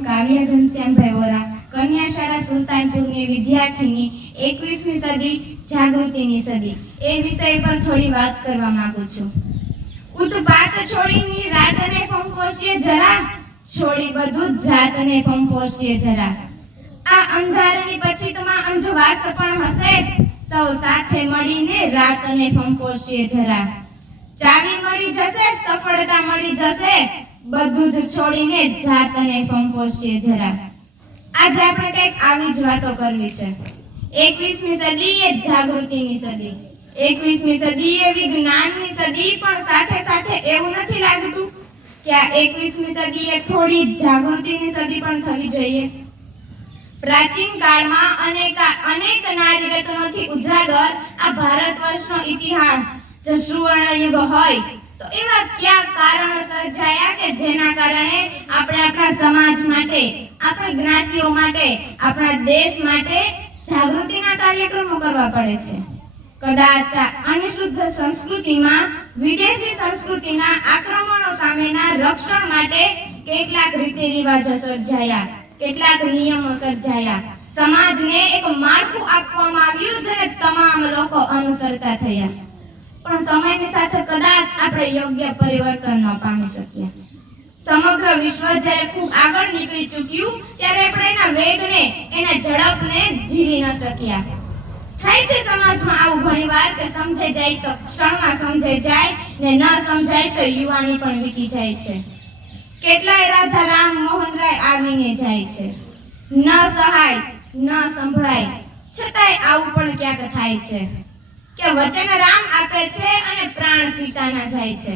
હું કાવ્ય ઘનશ્યામભાઈ વોરા, કન્યા શાળા સુલતાનપુરની વિદ્યાર્થીની 21મી સદી જાગૃતિની સદી એ વિષય પર થોડી વાત કરવા માંગુ છું. ઉત્પાત છોડીની રાત અને ફંફોશીએ જરા, છોડી બધું જ જાત અને ફંફોશીએ જરા. આ અંધારાની પછીતમાં અંજવાસ પણ હશે, સૌ સાથે મળીને રાત અને ફંફોશીએ જરા. ચાવી મળી જશે, સફળતા મળી જશે, બધું જ છોડીને જાત અને ફંફોશીએ જરા. આજે આપણે કંઈક આવી જ વાતો કરવી છે. 21મી સદી એ જાગૃતિની સદી, 21મી સદી એ વિજ્ઞાનની સદી, પણ સાથે સાથે એવું નથી લાગતું કે આ 21મી સદી એ થોડી જાગૃતિની સદી પણ થવી જોઈએ. પ્રાચીન કાળમાં અનેક નારી રત્નોથી ઉજાગર આ ભારત વર્ષનો ઇતિહાસ જો સુવર્ણ યુગ હોય તો એવા કયા કારણો સર્જાયા કે જેના કારણે આપણે આપણા સમાજ માટે, આપણી જ્ઞાતિઓ માટે, આપણા દેશ માટે જાગૃતિના કાર્યક્રમો કરવા પડે છે. કદાચ અનિશુદ્ધ સંસ્કૃતિમાં વિદેશી સંસ્કૃતિના આક્રમણો સામેના રક્ષણ માટે કેટલાક રીતિ રિવાજો સર્જાયા, કેટલાક નિયમો સર્જાયા, સમાજને એક માળખું આપવામાં આવ્યું જેને તમામ લોકો અનુસરતા થયા. પણ સમયની સાથે કદાચ આપણે યોગ્ય પરિવર્તન ન પામી શક્યા. સમગ્ર વિશ્વ જ્યારે ખૂબ આગળ નીકળી ચૂક્યું ત્યારે આપણે એના વેગને, એના ઝડપને ઝીલી ન શક્યા. થાય છે સમાજમાં આવું ઘણીવાર કે સમજાઈ જાય તો ક્ષણમાં સમજાઈ જાય ને ન સમજાય તો યુવાની પણ વીતી જાય છે. કેટલાય રાજા રામ મોહન રાય આવીને જાય છે, ન સહાય ન સંભળાય, છતાંય આવું પણ ક્યાંક થાય છે કે વચન રામ આપે છે અને પ્રાણ સીતાના જાય છે.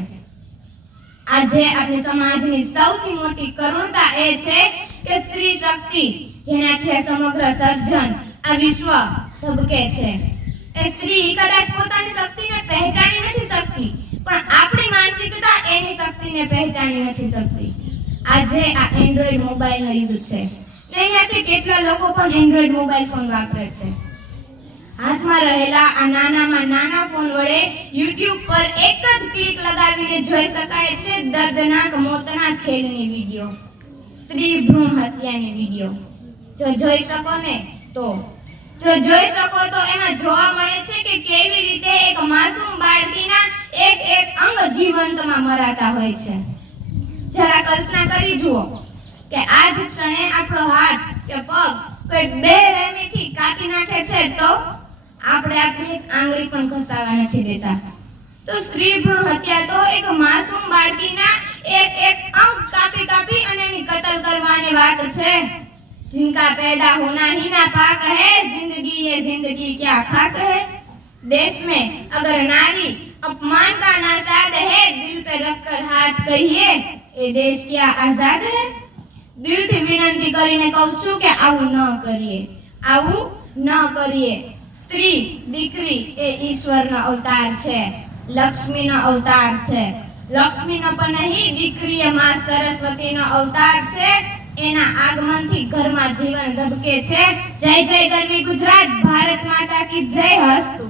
આજે આપણી સમાજની સૌથી મોટી કરુણતા એ છે કે સ્ત્રી શક્તિ, જેનાથી આ સમગ્ર સર્જન, આ વિશ્વ ધબકે છે, એ સ્ત્રી કદાચ પોતાની શક્તિને પહેચાની નથી શકતી, પણ આપણી માનસિકતા એની શક્તિને પહેચાની નથી શકતી. આજે આ એન્ડ્રોઈડ મોબાઈલનો યુગ છે ને અહીંયાથી કેટલા લોકો પણ એન્ડ્રોઈડ મોબાઈલ ફોન વાપરે છે. હાથમાં રહેલા આ નાનામાં નાના ફોન વડે YouTube પર એક જ ક્લિક લગાવીને જોઈ શકાય છે દર્દનાક મોતના ખેલની વિડીયો, સ્ત્રી ભ્રૂણ હત્યાની વિડીયો. જો જોઈ શકો તો એમાં જોવા મળે છે કે કેવી રીતે એક માસૂમ બાળકીના એક અંગ જીવંતમાં મરાતા હોય છે. જરા કલ્પના કરી જુઓ કે આ જ ક્ષણે આપણો હાથ કે પગ કોઈ બેરહેમીથી કાપી નાખે છે તો આપણે આપણી એક આંગળી પણ ઘસાવા નથી દેતા. તો સ્ત્રી ભ્રૂણ હત્યા તો એક માસૂમ બાળકીના એક અંગ કાપી અને એની કતલ કરવાની વાત છે. जिनका पैदा होना ही ना पाक है, जिंदगी ये जिंदगी क्या खाक है. देश में अगर नारी अपमान का नाशाद है, दिल पे रखकर हाथ कहिए ये देश क्या आजाद है. દિલથી વિનંતી કરીને કહું છું કે આવું ન કરીએ. સ્ત્રી, દીકરી એ ઈશ્વરનો અવતાર છે, લક્ષ્મીનો અવતાર છે. લક્ષ્મીનો પણ નહીં, દીકરી એ માં સરસ્વતીનો અવતાર છે. એના આગમનથી ઘરમાં જીવન ધબકે છે. જય જય ગરવી ગુજરાત, ભારત માતા કી જય. હસ્તુ.